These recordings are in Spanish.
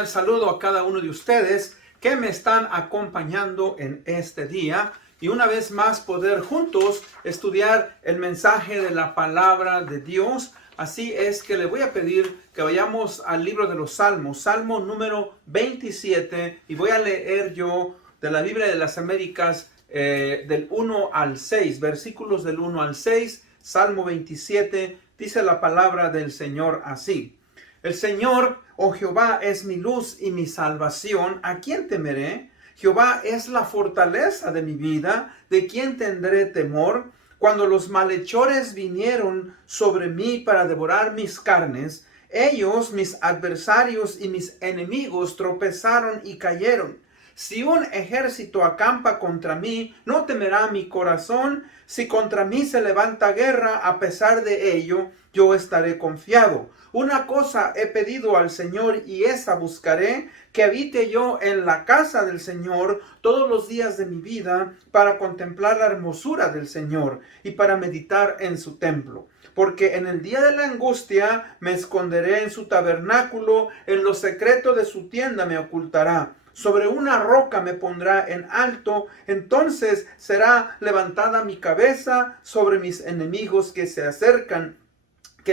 cordial saludo a cada uno de ustedes que me están acompañando en este día y una vez más poder juntos estudiar el mensaje de la palabra de Dios. Así es que le voy a pedir que vayamos al libro de los Salmos, Salmo número 27, y voy a leer yo de la Biblia de las Américas del 1 al 6, versículos del 1 al 6, Salmo 27, dice la palabra del Señor así. El Señor, oh Jehová, es mi luz y mi salvación. ¿A quién temeré? Jehová es la fortaleza de mi vida. ¿De quién tendré temor? Cuando los malhechores vinieron sobre mí para devorar mis carnes, ellos, mis adversarios y mis enemigos, tropezaron y cayeron. Si un ejército acampa contra mí, no temerá mi corazón. Si contra mí se levanta guerra, a pesar de ello, yo estaré confiado. Una cosa he pedido al Señor y esa buscaré, que habite yo en la casa del Señor todos los días de mi vida, para contemplar la hermosura del Señor y para meditar en su templo. Porque en el día de la angustia me esconderé en su tabernáculo, en lo secreto de su tienda me ocultará. Sobre una roca me pondrá en alto, entonces será levantada mi cabeza sobre mis enemigos que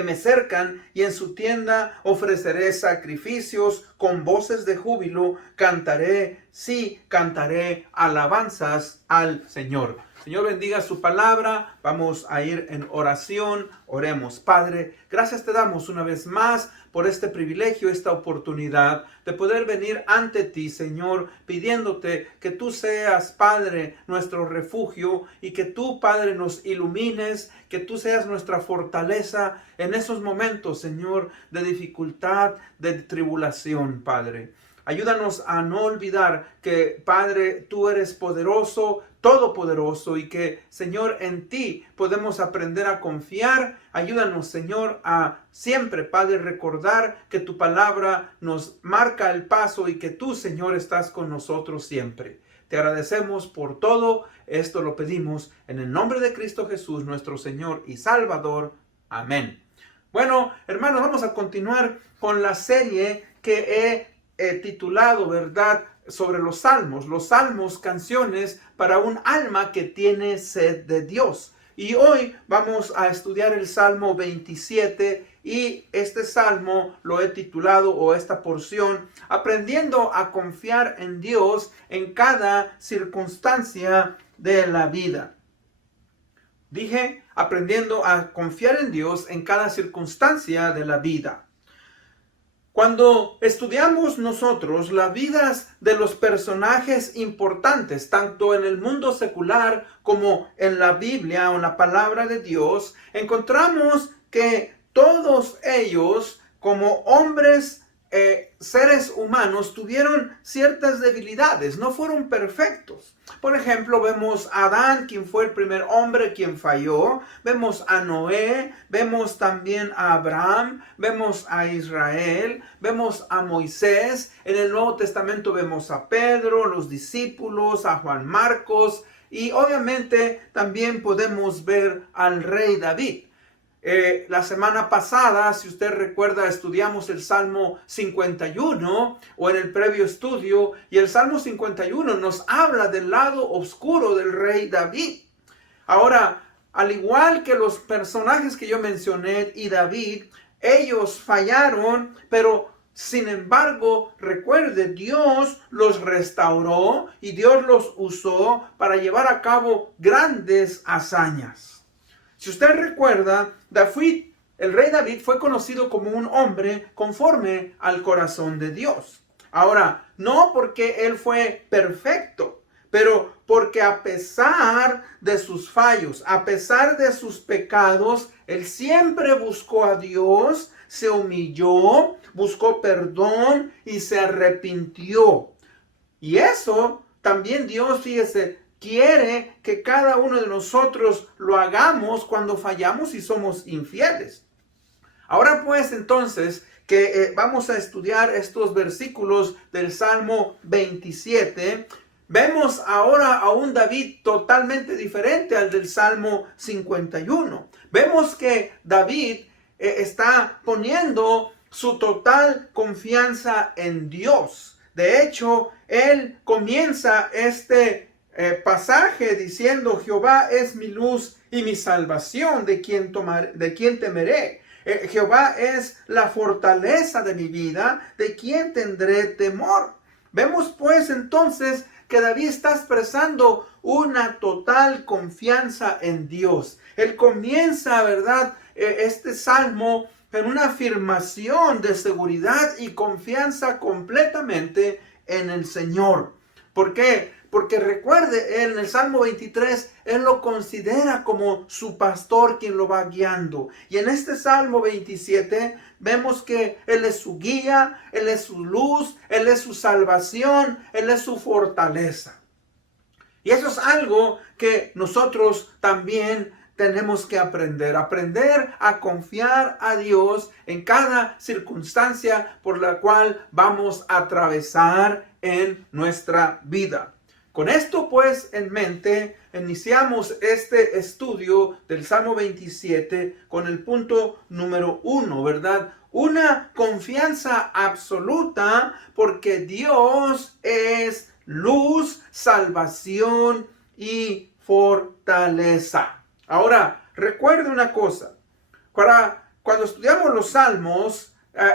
me cercan, y en su tienda ofreceré sacrificios, con voces de júbilo cantaré, sí, cantaré alabanzas al Señor. Señor, bendiga su palabra. Vamos a ir en oración. Oremos. Padre, gracias te damos una vez más por este privilegio, esta oportunidad de poder venir ante ti, Señor, pidiéndote que tú seas, Padre, nuestro refugio y que tú, Padre, nos ilumines, que tú seas nuestra fortaleza en esos momentos, Señor, de dificultad, de tribulación, Padre. Ayúdanos a no olvidar que, Padre, tú eres poderoso, todopoderoso, y que, Señor, en ti podemos aprender a confiar. Ayúdanos, Señor, a siempre, Padre, recordar que tu palabra nos marca el paso y que tú, Señor, estás con nosotros siempre. Te agradecemos por todo. Esto lo pedimos en el nombre de Cristo Jesús, nuestro Señor y Salvador. Amén. Bueno, hermanos, vamos a continuar con la serie que he titulado, ¿verdad?, sobre los salmos, canciones para un alma que tiene sed de Dios. Y hoy vamos a estudiar el Salmo 27 y este salmo lo he titulado, o esta porción, aprendiendo a confiar en Dios en cada circunstancia de la vida. Dije, aprendiendo a confiar en Dios en cada circunstancia de la vida. Cuando estudiamos nosotros las vidas de los personajes importantes, tanto en el mundo secular como en la Biblia o en la palabra de Dios, encontramos que todos ellos, como hombres, seres humanos, tuvieron ciertas debilidades, no fueron perfectos. Por ejemplo, vemos a Adán, quien fue el primer hombre quien falló. Vemos a Noé, vemos también a Abraham, vemos a Israel, vemos a Moisés. En el Nuevo Testamento vemos a Pedro, los discípulos, a Juan Marcos, y obviamente también podemos ver al rey David. La semana pasada, si usted recuerda, estudiamos el Salmo 51 o en el previo estudio, y el Salmo 51 nos habla del lado oscuro del rey David. Ahora, al igual que los personajes que yo mencioné y David, ellos fallaron, pero sin embargo, recuerde, Dios los restauró y Dios los usó para llevar a cabo grandes hazañas. Si usted recuerda, el rey David fue conocido como un hombre conforme al corazón de Dios. Ahora, no porque él fue perfecto, pero porque a pesar de sus fallos, a pesar de sus pecados, él siempre buscó a Dios, se humilló, buscó perdón y se arrepintió. Y eso también Dios, fíjese, quiere que cada uno de nosotros lo hagamos cuando fallamos y somos infieles. Ahora pues, entonces, que vamos a estudiar estos versículos del Salmo 27, vemos ahora a un David totalmente diferente al del Salmo 51. Vemos que David está poniendo su total confianza en Dios. De hecho, él comienza este pasaje diciendo: Jehová es mi luz y mi salvación, de quien temeré. Jehová es la fortaleza de mi vida, de quien tendré temor. Vemos pues entonces que David está expresando una total confianza en Dios. Él comienza, ¿verdad?, este salmo en una afirmación de seguridad y confianza completamente en el Señor. ¿Por qué? Porque recuerde, él en el Salmo 23, él lo considera como su pastor quien lo va guiando. Y en este Salmo 27 vemos que él es su guía, él es su luz, él es su salvación, él es su fortaleza. Y eso es algo que nosotros también tenemos que aprender a confiar a Dios en cada circunstancia por la cual vamos a atravesar en nuestra vida. Con esto pues en mente, iniciamos este estudio del Salmo 27 con el punto número 1, ¿verdad? Una confianza absoluta porque Dios es luz, salvación y fortaleza. Ahora, recuerde una cosa. Cuando estudiamos los salmos,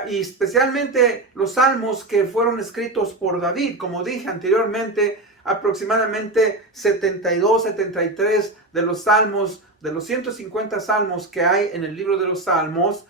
y especialmente los salmos que fueron escritos por David, como dije anteriormente, aproximadamente 72, 73 de los salmos, de los 150 salmos que hay en el libro de los salmos,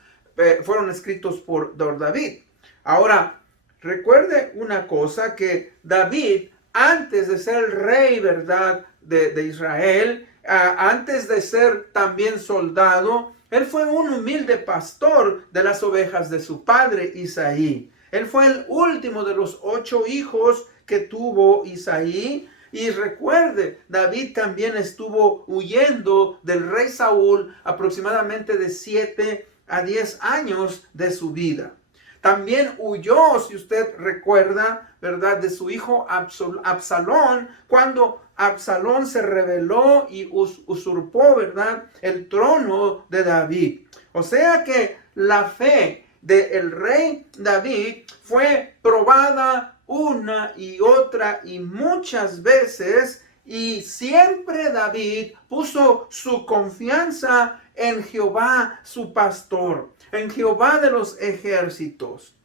fueron escritos por David. Ahora, recuerde una cosa, que David, antes de ser el rey, ¿verdad?, de Israel, antes de ser también soldado, él fue un humilde pastor de las ovejas de su padre Isaí. Él fue el último de los 8 hijos que tuvo Isaí. Y recuerde, David también estuvo huyendo del rey Saúl aproximadamente de 7 a 10 años de su vida. También huyó, si usted recuerda, ¿verdad?, de su hijo Absalón, cuando Absalón se rebeló y usurpó, ¿verdad?, el trono de David. O sea que la fe del rey David fue probada una y otra y muchas veces, y siempre David puso su confianza en Jehová, su pastor, en Jehová de los ejércitos.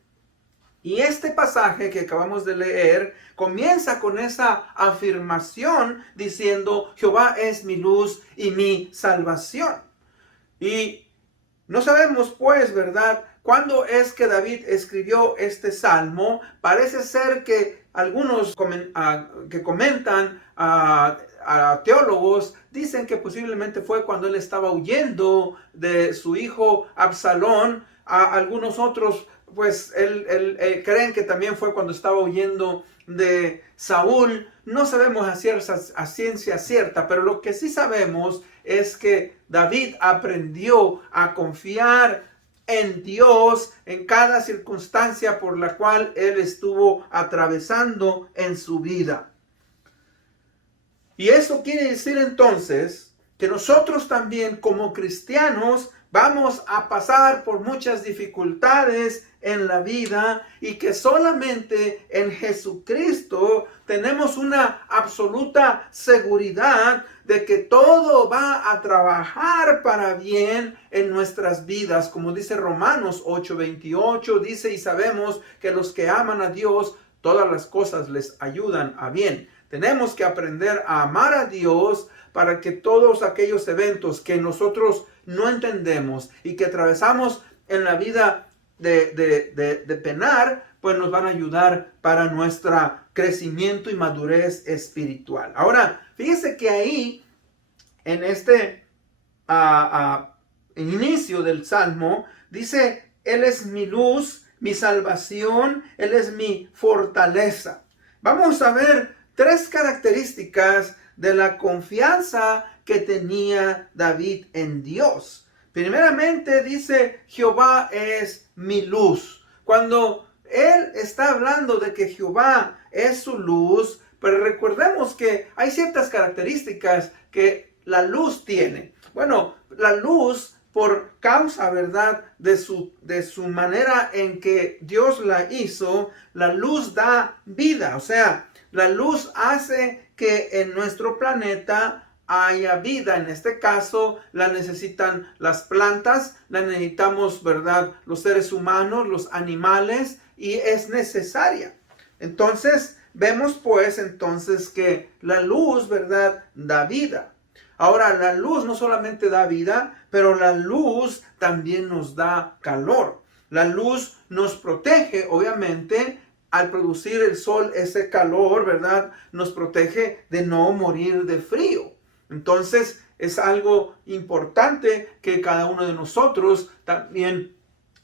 Y este pasaje que acabamos de leer comienza con esa afirmación diciendo: Jehová es mi luz y mi salvación. Y no sabemos pues, ¿verdad?, cuándo es que David escribió este salmo. Parece ser que algunos que comentan a teólogos dicen que posiblemente fue cuando él estaba huyendo de su hijo Absalón. Algunos otros pues creen que también fue cuando estaba huyendo de Saúl. No sabemos a ciencia cierta, pero lo que sí sabemos es que David aprendió a confiar en Dios en cada circunstancia por la cual él estuvo atravesando en su vida. Y eso quiere decir entonces que nosotros también como cristianos vamos a pasar por muchas dificultades en la vida, y que solamente en Jesucristo tenemos una absoluta seguridad de que todo va a trabajar para bien en nuestras vidas. Como dice Romanos 8:28, dice: y sabemos que los que aman a Dios, todas las cosas les ayudan a bien. Tenemos que aprender a amar a Dios para que todos aquellos eventos que nosotros no entendemos y que atravesamos en la vida de penar, pues nos van a ayudar para nuestro crecimiento y madurez espiritual. Ahora, fíjese que ahí, en este inicio del Salmo, dice: Él es mi luz, mi salvación, Él es mi fortaleza. Vamos a ver 3 características de la confianza que tenía David en Dios. Primeramente dice: Jehová es mi luz. Cuando él está hablando de que Jehová es su luz, pero recordemos que hay ciertas características que la luz tiene. Bueno, la luz por causa, ¿verdad?, de su manera en que Dios la hizo, la luz da vida. O sea, la luz hace que en nuestro planeta haya vida. En este caso, la necesitan las plantas, la necesitamos, ¿verdad?, los seres humanos, los animales, y es necesaria. Entonces, vemos pues entonces que la luz, ¿verdad?, da vida. Ahora, la luz no solamente da vida, pero la luz también nos da calor. La luz nos protege, obviamente, al producir el sol ese calor, ¿verdad?, nos protege de no morir de frío. Entonces, es algo importante que cada uno de nosotros también,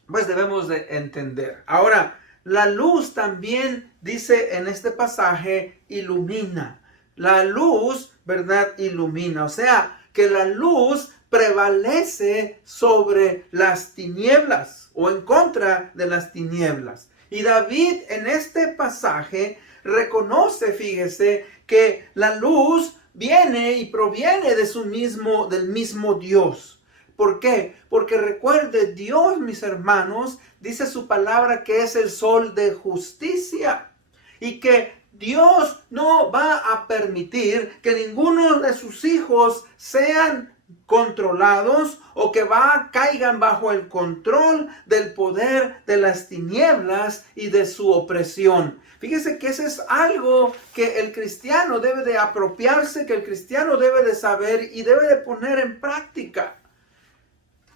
pues, debemos de entender. Ahora, la luz también, dice en este pasaje, ilumina. La luz, ¿verdad?, ilumina. O sea, que la luz prevalece sobre las tinieblas o en contra de las tinieblas. Y David en este pasaje reconoce, fíjese, que la luz viene y proviene del mismo Dios. ¿Por qué? Porque recuerde, Dios, mis hermanos, dice su palabra que es el sol de justicia y que Dios no va a permitir que ninguno de sus hijos sean controlados o que caigan bajo el control del poder de las tinieblas y de su opresión. Fíjese que eso es algo que el cristiano debe de apropiarse, que el cristiano debe de saber y debe de poner en práctica.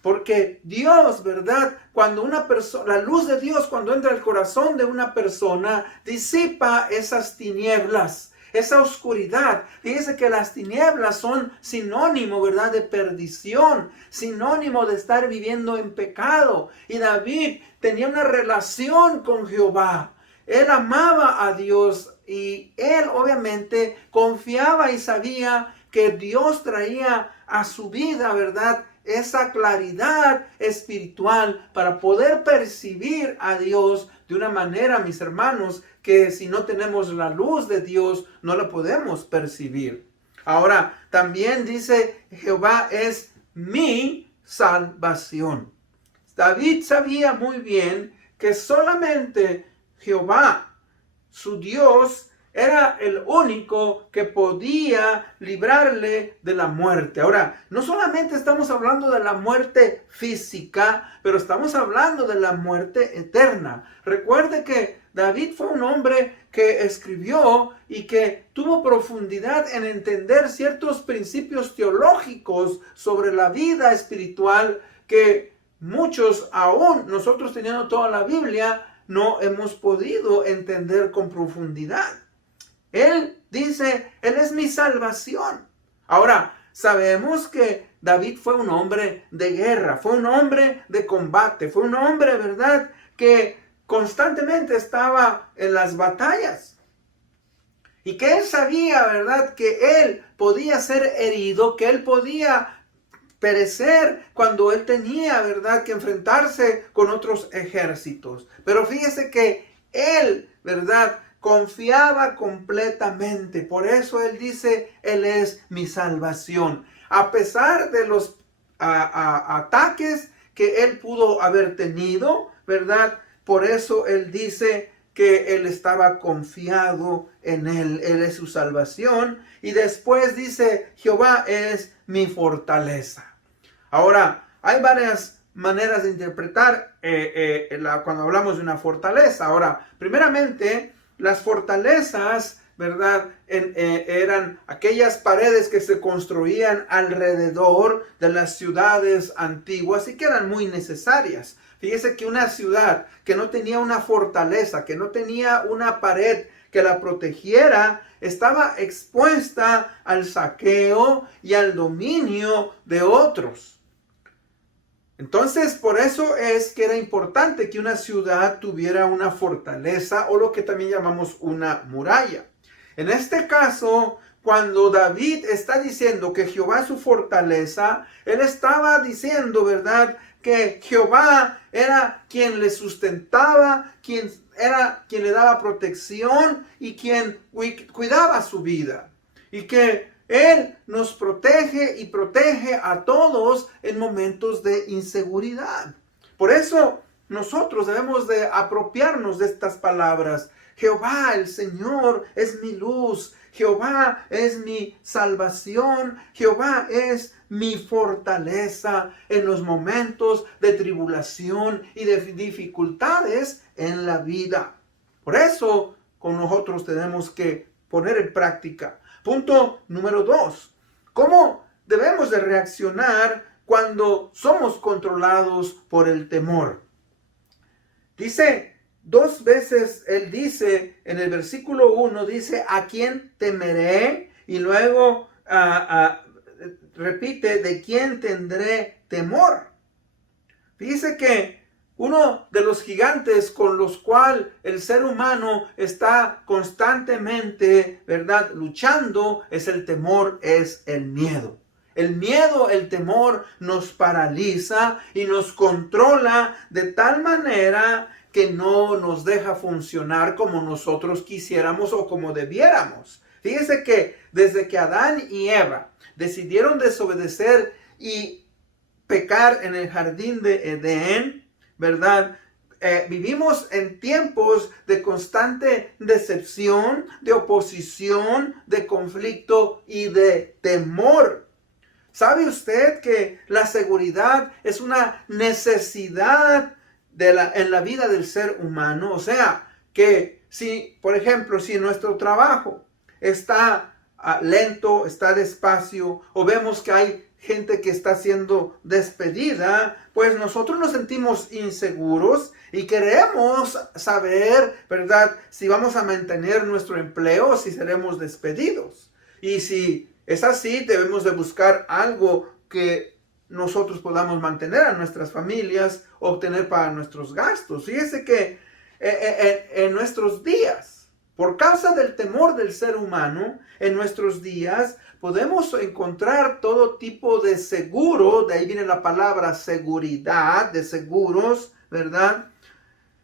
Porque Dios, ¿verdad?, cuando una persona, la luz de Dios cuando entra al corazón de una persona, disipa esas tinieblas, esa oscuridad. Fíjese que las tinieblas son sinónimo, ¿verdad?, de perdición, sinónimo de estar viviendo en pecado. Y David tenía una relación con Jehová. Él amaba a Dios y él obviamente confiaba y sabía que Dios traía a su vida, ¿verdad?, esa claridad espiritual para poder percibir a Dios de una manera, mis hermanos, que si no tenemos la luz de Dios, no la podemos percibir. Ahora, también dice, Jehová es mi salvación. David sabía muy bien que solamente Jehová, su Dios, era el único que podía librarle de la muerte. Ahora, no solamente estamos hablando de la muerte física, pero estamos hablando de la muerte eterna. Recuerde que David fue un hombre que escribió y que tuvo profundidad en entender ciertos principios teológicos sobre la vida espiritual que muchos, aún nosotros teniendo toda la Biblia, no hemos podido entender con profundidad. Él dice, Él es mi salvación. Ahora, sabemos que David fue un hombre de guerra, fue un hombre de combate, fue un hombre, ¿verdad?, que constantemente estaba en las batallas. Y que él sabía, ¿verdad?, que él podía ser herido, que él podía perecer cuando él tenía, ¿verdad?, que enfrentarse con otros ejércitos. Pero fíjese que él, ¿verdad?, confiaba completamente. Por eso él dice, Él es mi salvación. A pesar de los ataques que él pudo haber tenido, ¿verdad? Por eso él dice que él estaba confiado en él. Él es su salvación. Y después dice, Jehová es mi fortaleza. Ahora, hay varias maneras de interpretar cuando hablamos de una fortaleza. Ahora, primeramente, las fortalezas, ¿verdad?, eran aquellas paredes que se construían alrededor de las ciudades antiguas y que eran muy necesarias. Fíjese que una ciudad que no tenía una fortaleza, que no tenía una pared que la protegiera, estaba expuesta al saqueo y al dominio de otros. Entonces, por eso es que era importante que una ciudad tuviera una fortaleza o lo que también llamamos una muralla. En este caso, cuando David está diciendo que Jehová es su fortaleza, él estaba diciendo, ¿verdad?, que Jehová era quien le sustentaba, quien le daba protección y quien cuidaba su vida. Y que Él nos protege y protege a todos en momentos de inseguridad. Por eso nosotros debemos de apropiarnos de estas palabras. Jehová, el Señor, es mi luz. Jehová es mi salvación. Jehová es mi fortaleza en los momentos de tribulación y de dificultades en la vida. Por eso, con nosotros tenemos que poner en práctica. Punto número 2. ¿Cómo debemos de reaccionar cuando somos controlados por el temor? Dice 2 veces, él dice en el versículo 1, dice, ¿a quién temeré? Y luego repite, ¿de quién tendré temor? Dice que uno de los gigantes con los cuales el ser humano está constantemente, ¿verdad?, luchando, es el temor, es el miedo. El miedo, el temor nos paraliza y nos controla de tal manera que no nos deja funcionar como nosotros quisiéramos o como debiéramos. Fíjese que desde que Adán y Eva decidieron desobedecer y pecar en el jardín de Edén, ¿verdad? Vivimos en tiempos de constante decepción, de oposición, de conflicto y de temor. ¿Sabe usted que la seguridad es una necesidad en la vida del ser humano? O sea, que si, por ejemplo, si nuestro trabajo está lento, está despacio, o vemos que hay gente que está siendo despedida, pues nosotros nos sentimos inseguros y queremos saber, ¿verdad?, si vamos a mantener nuestro empleo o si seremos despedidos. Y si es así, debemos de buscar algo que nosotros podamos mantener a nuestras familias, obtener para nuestros gastos. Fíjese que en nuestros días, por causa del temor del ser humano, en nuestros días podemos encontrar todo tipo de seguro, de ahí viene la palabra seguridad, de seguros, ¿verdad?,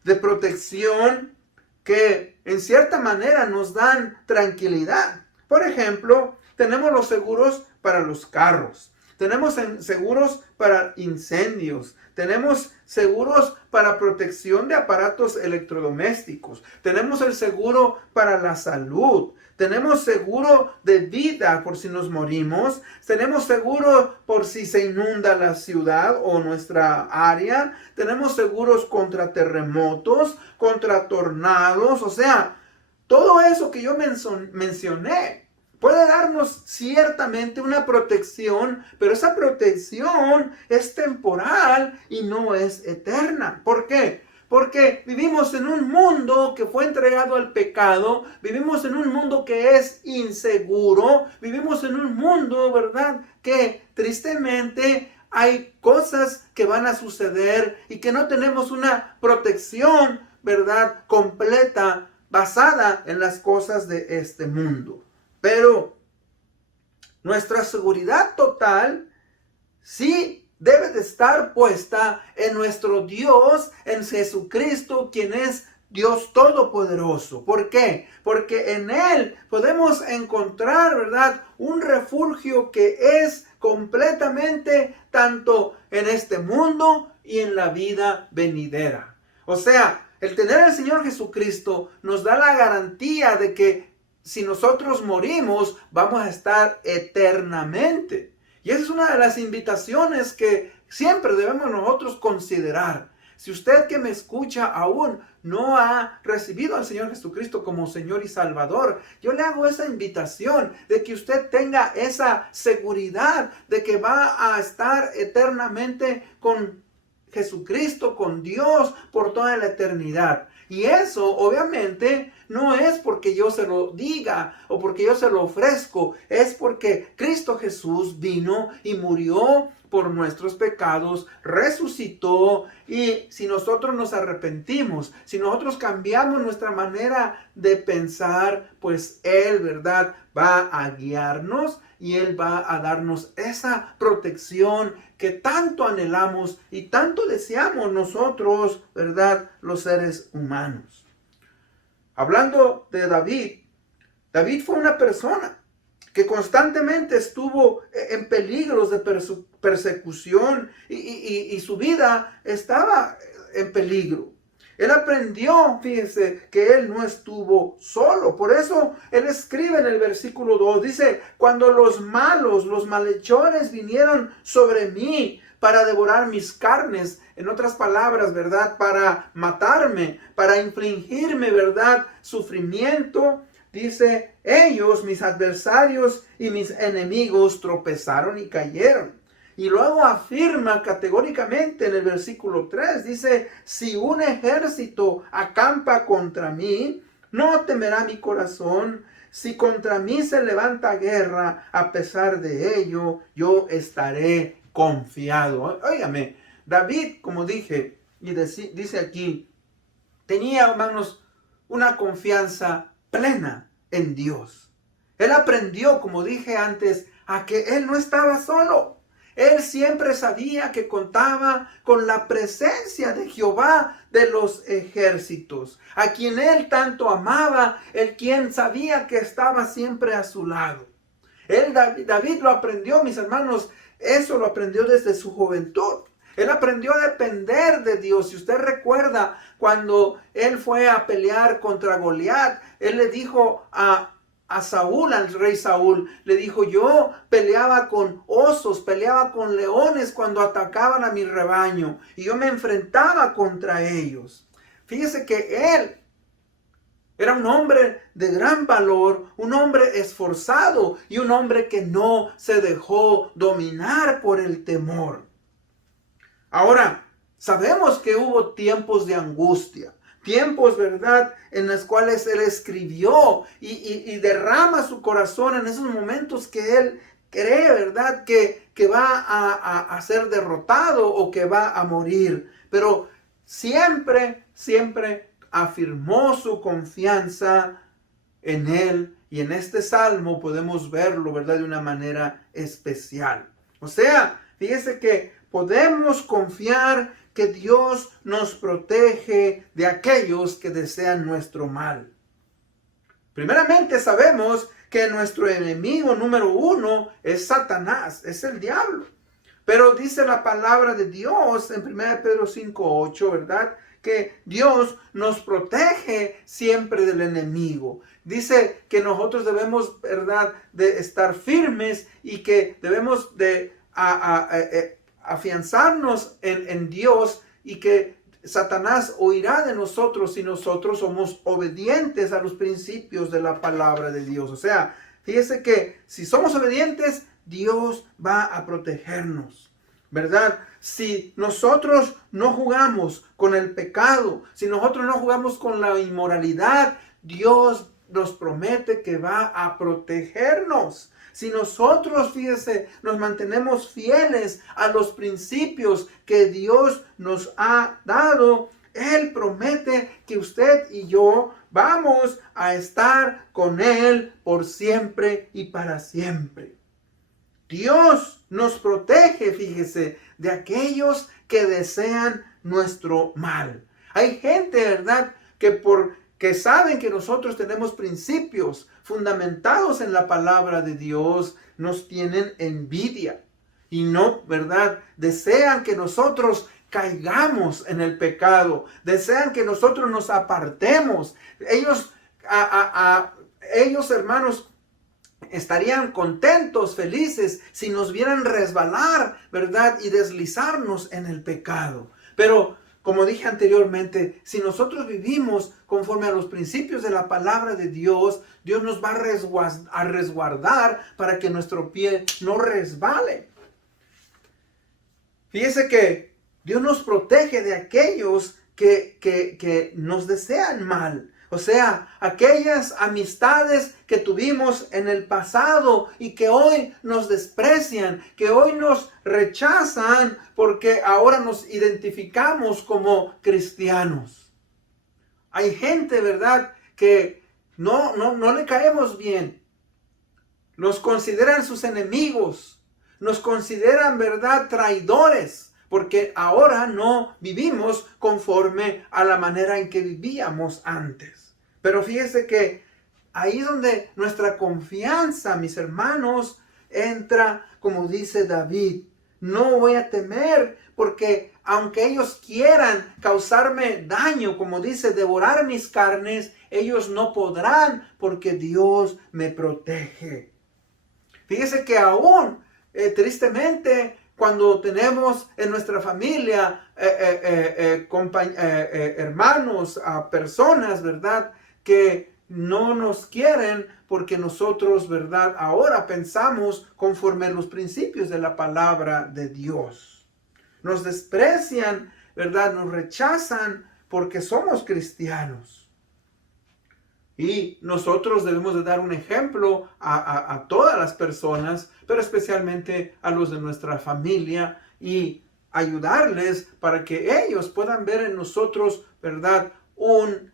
de protección, que en cierta manera nos dan tranquilidad. Por ejemplo, tenemos los seguros para los carros, tenemos seguros para incendios, tenemos seguros para protección de aparatos electrodomésticos, tenemos el seguro para la salud, tenemos seguro de vida por si nos morimos, tenemos seguro por si se inunda la ciudad o nuestra área, tenemos seguros contra terremotos, contra tornados, o sea, todo eso que yo mencioné puede darnos ciertamente una protección, pero esa protección es temporal y no es eterna. ¿Por qué? Porque vivimos en un mundo que fue entregado al pecado, vivimos en un mundo que es inseguro, vivimos en un mundo, ¿verdad?, que tristemente hay cosas que van a suceder y que no tenemos una protección, ¿verdad?, completa, basada en las cosas de este mundo. Pero nuestra seguridad total sí debe de estar puesta en nuestro Dios, en Jesucristo, quien es Dios Todopoderoso. ¿Por qué? Porque en Él podemos encontrar, ¿verdad?, un refugio que es completamente tanto en este mundo y en la vida venidera. O sea, el tener al Señor Jesucristo nos da la garantía de que si nosotros morimos, vamos a estar eternamente. Y esa es una de las invitaciones que siempre debemos nosotros considerar. Si usted que me escucha aún no ha recibido al Señor Jesucristo como Señor y Salvador, yo le hago esa invitación de que usted tenga esa seguridad de que va a estar eternamente con Jesucristo, con Dios por toda la eternidad. Y eso obviamente no es porque yo se lo diga o porque yo se lo ofrezco, es porque Cristo Jesús vino y murió por nuestros pecados, resucitó, y si nosotros nos arrepentimos, si nosotros cambiamos nuestra manera de pensar, pues Él, ¿verdad?, va a guiarnos y Él va a darnos esa protección que tanto anhelamos y tanto deseamos nosotros, ¿verdad?, los seres humanos. Hablando de David, David fue una persona que constantemente estuvo en peligros de persecución y su vida estaba en peligro. Él aprendió, fíjense, que él no estuvo solo. Por eso él escribe en el versículo 2, dice, cuando los malos, los malhechores vinieron sobre mí para devorar mis carnes, en otras palabras, ¿verdad? Para matarme, para infligirme, ¿verdad? Sufrimiento. Dice, ellos, mis adversarios y mis enemigos, tropezaron y cayeron. Y luego afirma categóricamente en el versículo 3, dice, si un ejército acampa contra mí, no temerá mi corazón. Si contra mí se levanta guerra, a pesar de ello, yo estaré confiado. Óigame, David, como dije, y dice aquí, tenía, hermanos, una confianza plena en Dios. Él aprendió, como dije antes, a que él no estaba solo. Él siempre sabía que contaba con la presencia de Jehová de los ejércitos, a quien él tanto amaba, el quien sabía que estaba siempre a su lado. David lo aprendió, mis hermanos, eso lo aprendió desde su juventud. Él aprendió a depender de Dios. Si usted recuerda, cuando él fue a pelear contra Goliat, él le dijo a Saúl, al rey Saúl, le dijo, yo peleaba con osos, peleaba con leones cuando atacaban a mi rebaño, y yo me enfrentaba contra ellos. Fíjese que él era un hombre de gran valor, un hombre esforzado y un hombre que no se dejó dominar por el temor. Ahora, sabemos que hubo tiempos de angustia. Tiempos, ¿verdad?, en los cuales él escribió y derrama su corazón en esos momentos que él cree, ¿verdad?, que va a ser derrotado o que va a morir. Pero siempre afirmó su confianza en él. Y en este salmo podemos verlo, ¿verdad?, de una manera especial. O sea, fíjese que podemos confiar que Dios nos protege de aquellos que desean nuestro mal. Primeramente sabemos que nuestro enemigo número uno es Satanás, es el diablo. Pero dice la palabra de Dios en 1 Pedro 5:8, ¿verdad?, que Dios nos protege siempre del enemigo. Dice que nosotros debemos, ¿verdad?, de estar firmes y que debemos de afianzarnos en Dios, y que Satanás huirá de nosotros si nosotros somos obedientes a los principios de la palabra de Dios. O sea, fíjese que si somos obedientes, Dios va a protegernos, ¿verdad? Si nosotros no jugamos con el pecado, si nosotros no jugamos con la inmoralidad, Dios nos promete que va a protegernos. Si nosotros, fíjese, nos mantenemos fieles a los principios que Dios nos ha dado, Él promete que usted y yo vamos a estar con Él por siempre y para siempre. Dios nos protege, fíjese, de aquellos que desean nuestro mal. Hay gente, ¿verdad?, que saben que nosotros tenemos principios fundamentados en la palabra de Dios, nos tienen envidia y no, ¿verdad?, desean que nosotros caigamos en el pecado, desean que nosotros nos apartemos. Ellos, hermanos, estarían contentos, felices, si nos vieran resbalar, ¿verdad?, y deslizarnos en el pecado. Pero como dije anteriormente, si nosotros vivimos conforme a los principios de la palabra de Dios, Dios nos va a resguardar para que nuestro pie no resbale. Fíjese que Dios nos protege de aquellos que nos desean mal. O sea, aquellas amistades que tuvimos en el pasado y que hoy nos desprecian, que hoy nos rechazan porque ahora nos identificamos como cristianos. Hay gente, ¿verdad?, que no le caemos bien. Nos consideran sus enemigos. Nos consideran, ¿verdad?, traidores. Porque ahora no vivimos conforme a la manera en que vivíamos antes. Pero fíjese que ahí es donde nuestra confianza, mis hermanos, entra, como dice David. No voy a temer, porque aunque ellos quieran causarme daño, como dice, devorar mis carnes, ellos no podrán, porque Dios me protege. Fíjese que aún, tristemente, cuando tenemos en nuestra familia hermanos, personas, ¿verdad?, que no nos quieren porque nosotros, ¿verdad?, ahora pensamos conforme a los principios de la palabra de Dios. Nos desprecian, ¿verdad?, nos rechazan porque somos cristianos. Y nosotros debemos de dar un ejemplo a todas las personas, pero especialmente a los de nuestra familia, y ayudarles para que ellos puedan ver en nosotros, ¿verdad?, un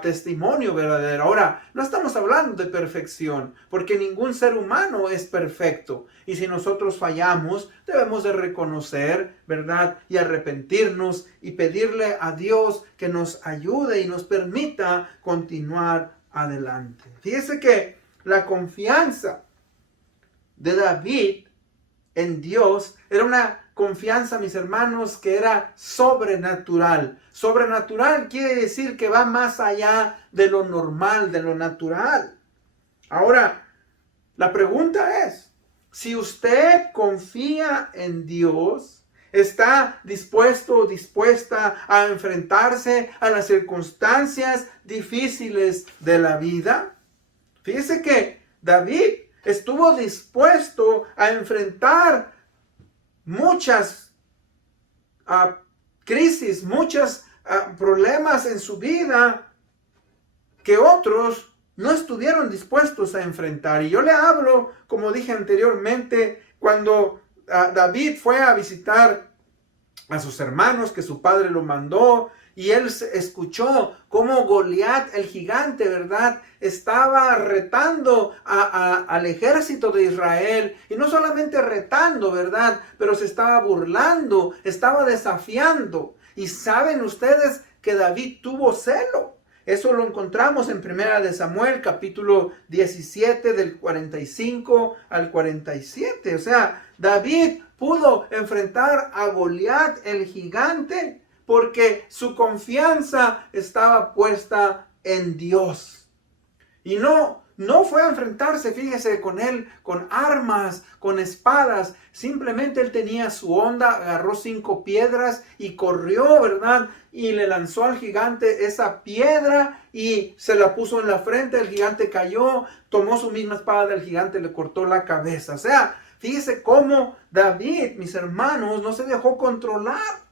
testimonio verdadero. Ahora, no estamos hablando de perfección, porque ningún ser humano es perfecto. Y si nosotros fallamos, debemos de reconocer, ¿verdad?, y arrepentirnos y pedirle a Dios que nos ayude y nos permita continuar adelante. Fíjese que la confianza de David en Dios era una confianza, mis hermanos, que era sobrenatural. Sobrenatural quiere decir que va más allá de lo normal, de lo natural. Ahora, la pregunta es, si usted confía en Dios, ¿está dispuesto o dispuesta a enfrentarse a las circunstancias difíciles de la vida? Fíjese que David estuvo dispuesto a enfrentar muchas crisis, muchos problemas en su vida que otros no estuvieron dispuestos a enfrentar. Y yo le hablo, como dije anteriormente, cuando David fue a visitar a sus hermanos, que su padre lo mandó, y él escuchó cómo Goliat, el gigante, ¿verdad?, estaba retando al ejército de Israel. Y no solamente retando, ¿verdad?, pero se estaba burlando, estaba desafiando. Y saben ustedes que David tuvo celo. Eso lo encontramos en 1 de Samuel, capítulo 17, del 45 al 47. O sea, David pudo enfrentar a Goliat, el gigante, porque su confianza estaba puesta en Dios. Y no fue a enfrentarse, fíjese, con él, con armas, con espadas. Simplemente él tenía su onda, agarró 5 piedras y corrió, ¿verdad?, y le lanzó al gigante esa piedra y se la puso en la frente. El gigante cayó, tomó su misma espada del gigante y le cortó la cabeza. O sea, fíjese cómo David, mis hermanos, no se dejó controlar.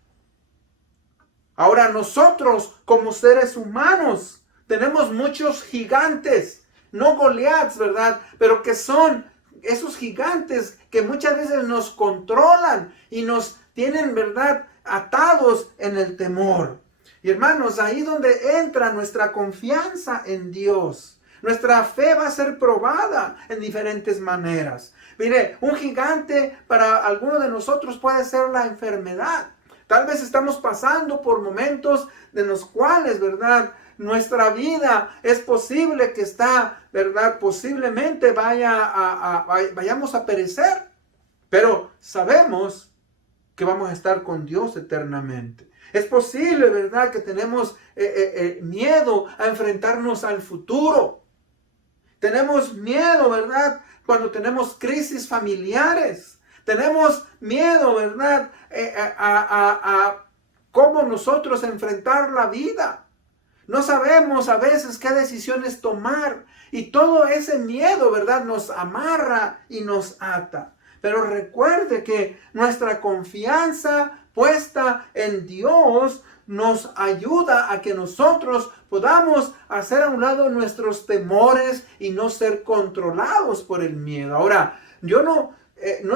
Ahora nosotros, como seres humanos, tenemos muchos gigantes, no Goliaths, ¿verdad?, pero que son esos gigantes que muchas veces nos controlan y nos tienen, ¿verdad?, atados en el temor. Y hermanos, ahí donde entra nuestra confianza en Dios. Nuestra fe va a ser probada en diferentes maneras. Mire, un gigante para algunos de nosotros puede ser la enfermedad. Tal vez estamos pasando por momentos de los cuales, ¿verdad?, nuestra vida es posible que está, ¿verdad?, posiblemente vayamos a perecer. Pero sabemos que vamos a estar con Dios eternamente. Es posible, ¿verdad?, que tenemos miedo a enfrentarnos al futuro. Tenemos miedo, ¿verdad?, cuando tenemos crisis familiares. Tenemos miedo, ¿verdad?, a cómo nosotros enfrentar la vida. No sabemos a veces qué decisiones tomar. Y todo ese miedo, ¿verdad?, nos amarra y nos ata. Pero recuerde que nuestra confianza puesta en Dios nos ayuda a que nosotros podamos hacer a un lado nuestros temores y no ser controlados por el miedo. Ahora, yo no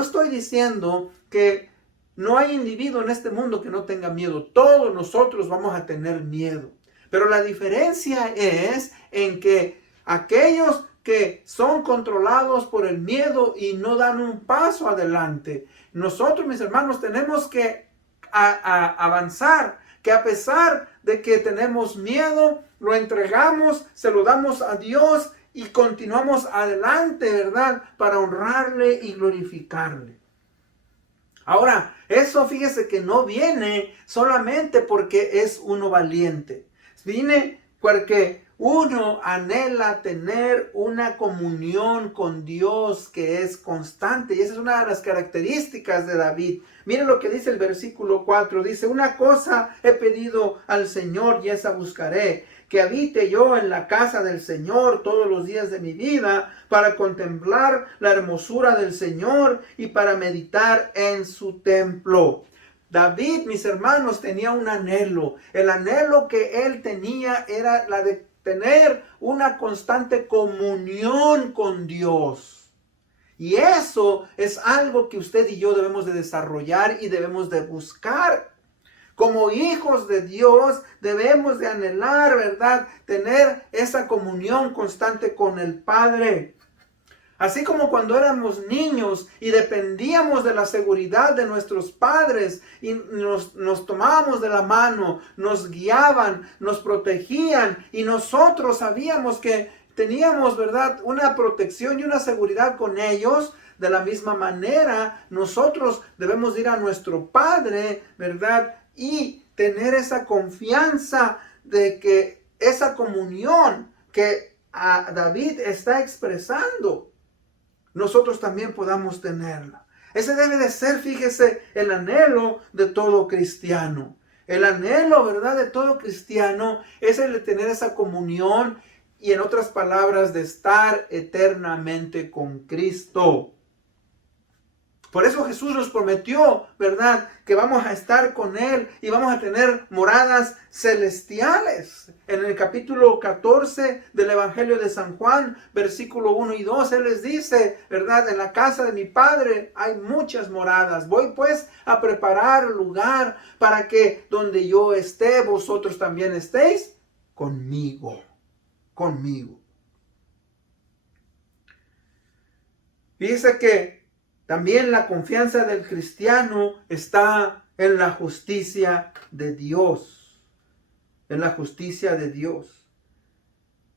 estoy diciendo que no hay individuo en este mundo que no tenga miedo. Todos nosotros vamos a tener miedo. Pero la diferencia es en que aquellos que son controlados por el miedo y no dan un paso adelante, nosotros, mis hermanos, tenemos que avanzar, que a pesar de que tenemos miedo, lo entregamos, se lo damos a Dios y continuamos adelante, ¿verdad? Para honrarle y glorificarle. Ahora, eso fíjese que no viene solamente porque es uno valiente. Viene porque uno anhela tener una comunión con Dios que es constante. Y esa es una de las características de David. Miren lo que dice el versículo 4. Dice, una cosa he pedido al Señor y esa buscaré, que habite yo en la casa del Señor todos los días de mi vida, para contemplar la hermosura del Señor y para meditar en su templo. David, mis hermanos, tenía un anhelo. El anhelo que él tenía era la de tener una constante comunión con Dios. Y eso es algo que usted y yo debemos de desarrollar y debemos de buscar. Como hijos de Dios debemos de anhelar, ¿verdad? Tener esa comunión constante con el Padre. Así como cuando éramos niños y dependíamos de la seguridad de nuestros padres y nos tomábamos de la mano, nos guiaban, nos protegían y nosotros sabíamos que teníamos, ¿verdad?, una protección y una seguridad con ellos. De la misma manera, nosotros debemos ir a nuestro Padre, ¿verdad?, y tener esa confianza de que esa comunión que a David está expresando, nosotros también podamos tenerla. Ese debe de ser, fíjese, el anhelo de todo cristiano. El anhelo, ¿verdad?, de todo cristiano es el de tener esa comunión y, en otras palabras, de estar eternamente con Cristo. Por eso Jesús nos prometió, ¿verdad?, que vamos a estar con Él y vamos a tener moradas celestiales. En el capítulo 14 del Evangelio de San Juan, versículo 1 y 2, Él les dice, ¿verdad?, en la casa de mi Padre hay muchas moradas. Voy pues a preparar lugar para que donde yo esté, vosotros también estéis conmigo. Conmigo. Fíjese que también la confianza del cristiano está en la justicia de Dios. En la justicia de Dios.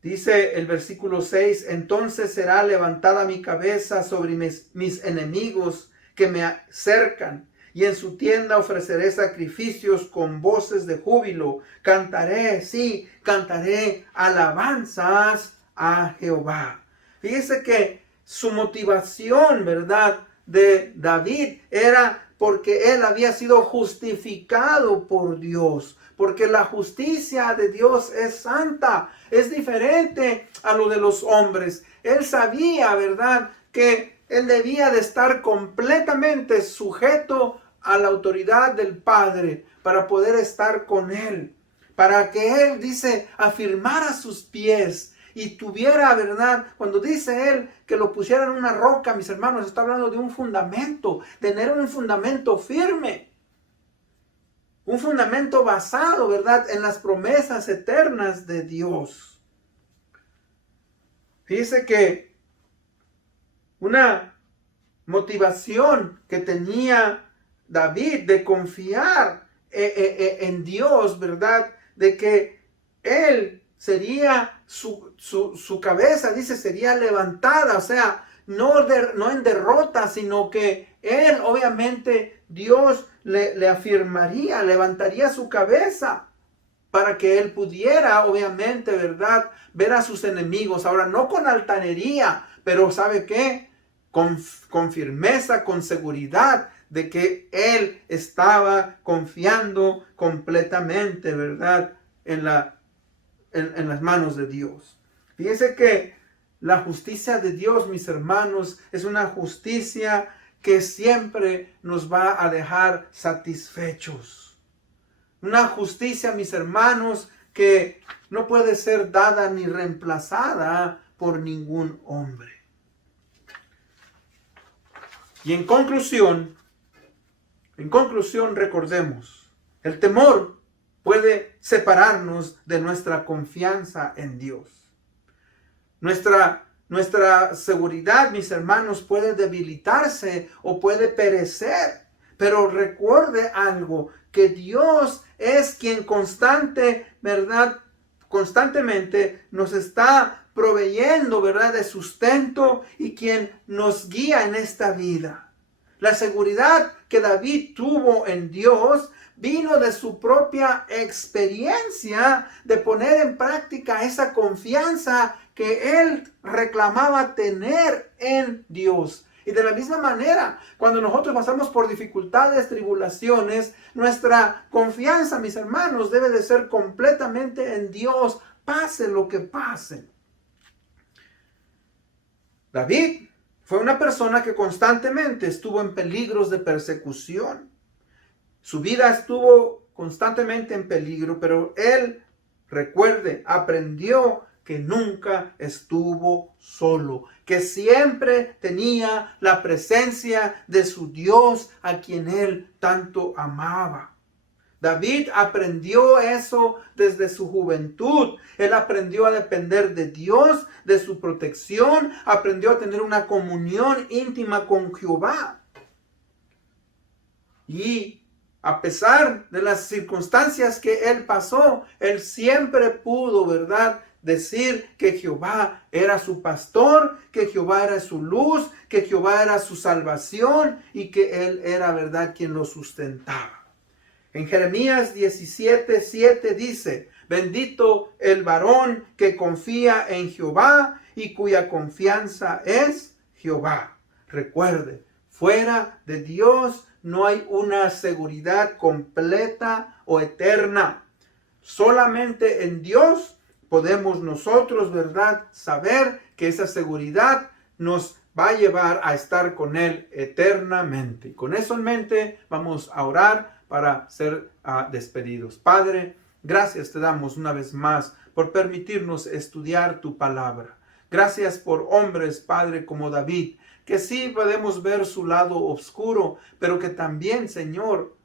Dice el versículo 6, entonces será levantada mi cabeza sobre mis enemigos que me cercan, y en su tienda ofreceré sacrificios con voces de júbilo. Cantaré, sí, cantaré alabanzas a Jehová. Fíjese que su motivación, ¿verdad?, de David era porque él había sido justificado por Dios, porque la justicia de Dios es santa, es diferente a lo de los hombres. Él sabía, ¿verdad?, que él debía de estar completamente sujeto a la autoridad del Padre para poder estar con Él, para que Él, dice, afirmara sus pies y tuviera, ¿verdad? Cuando dice Él que lo pusiera en una roca, mis hermanos, está hablando de un fundamento, tener un fundamento firme, un fundamento basado, ¿verdad?, en las promesas eternas de Dios. Fíjese que una motivación que tenía David de confiar en Dios, ¿verdad?, de que Él sería su cabeza, dice, sería levantada, o sea, no en derrota, sino que Él, obviamente, Dios le afirmaría, levantaría su cabeza para que Él pudiera, obviamente, ¿verdad?, ver a sus enemigos. Ahora, no con altanería, pero ¿sabe qué? Con firmeza, con seguridad de que Él estaba confiando completamente, ¿verdad?, en las manos de Dios. Fíjense que la justicia de Dios, mis hermanos, es una justicia que siempre nos va a dejar satisfechos. Una justicia, mis hermanos, que no puede ser dada ni reemplazada por ningún hombre. Y en conclusión, recordemos, el temor puede separarnos de nuestra confianza en Dios. Nuestra seguridad, mis hermanos, puede debilitarse o puede perecer. Pero recuerde algo, que Dios es quien constantemente nos está proveyendo, ¿verdad?, de sustento y quien nos guía en esta vida. La seguridad que David tuvo en Dios vino de su propia experiencia de poner en práctica esa confianza que él reclamaba tener en Dios. Y de la misma manera, cuando nosotros pasamos por dificultades, tribulaciones, nuestra confianza, mis hermanos, debe de ser completamente en Dios, pase lo que pase. David fue una persona que constantemente estuvo en peligros de persecución. Su vida estuvo constantemente en peligro, pero él, recuerde, aprendió que nunca estuvo solo, que siempre tenía la presencia de su Dios a quien él tanto amaba. David aprendió eso desde su juventud. Él aprendió a depender de Dios, de su protección, aprendió a tener una comunión íntima con Jehová. Y a pesar de las circunstancias que él pasó, él siempre pudo, ¿verdad?, decir que Jehová era su pastor, que Jehová era su luz, que Jehová era su salvación y que él era, ¿verdad?, quien lo sustentaba. En Jeremías 17:7 dice: bendito el varón que confía en Jehová y cuya confianza es Jehová. Recuerde, fuera de Dios no hay una seguridad completa o eterna. Solamente en Dios podemos nosotros, ¿verdad?, saber que esa seguridad nos va a llevar a estar con Él eternamente. Y con eso en mente vamos a orar para ser despedidos. Padre, gracias te damos una vez más por permitirnos estudiar tu palabra. Gracias por hombres, Padre, como David, que sí podemos ver su lado oscuro, pero que también, Señor,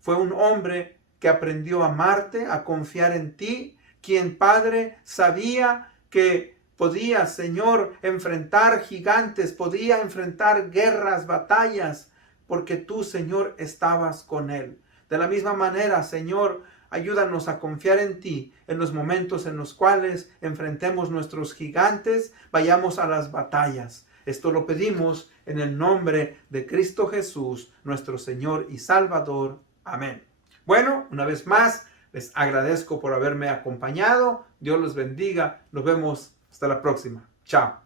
fue un hombre que aprendió a amarte, a confiar en ti, quien, Padre, sabía que podía, Señor, enfrentar gigantes, podía enfrentar guerras, batallas, porque tú, Señor, estabas con él. De la misma manera, Señor, ayúdanos a confiar en ti en los momentos en los cuales enfrentemos nuestros gigantes, vayamos a las batallas. Esto lo pedimos en el nombre de Cristo Jesús, nuestro Señor y Salvador. Amén. Bueno, una vez más, les agradezco por haberme acompañado. Dios los bendiga. Nos vemos hasta la próxima. Chao.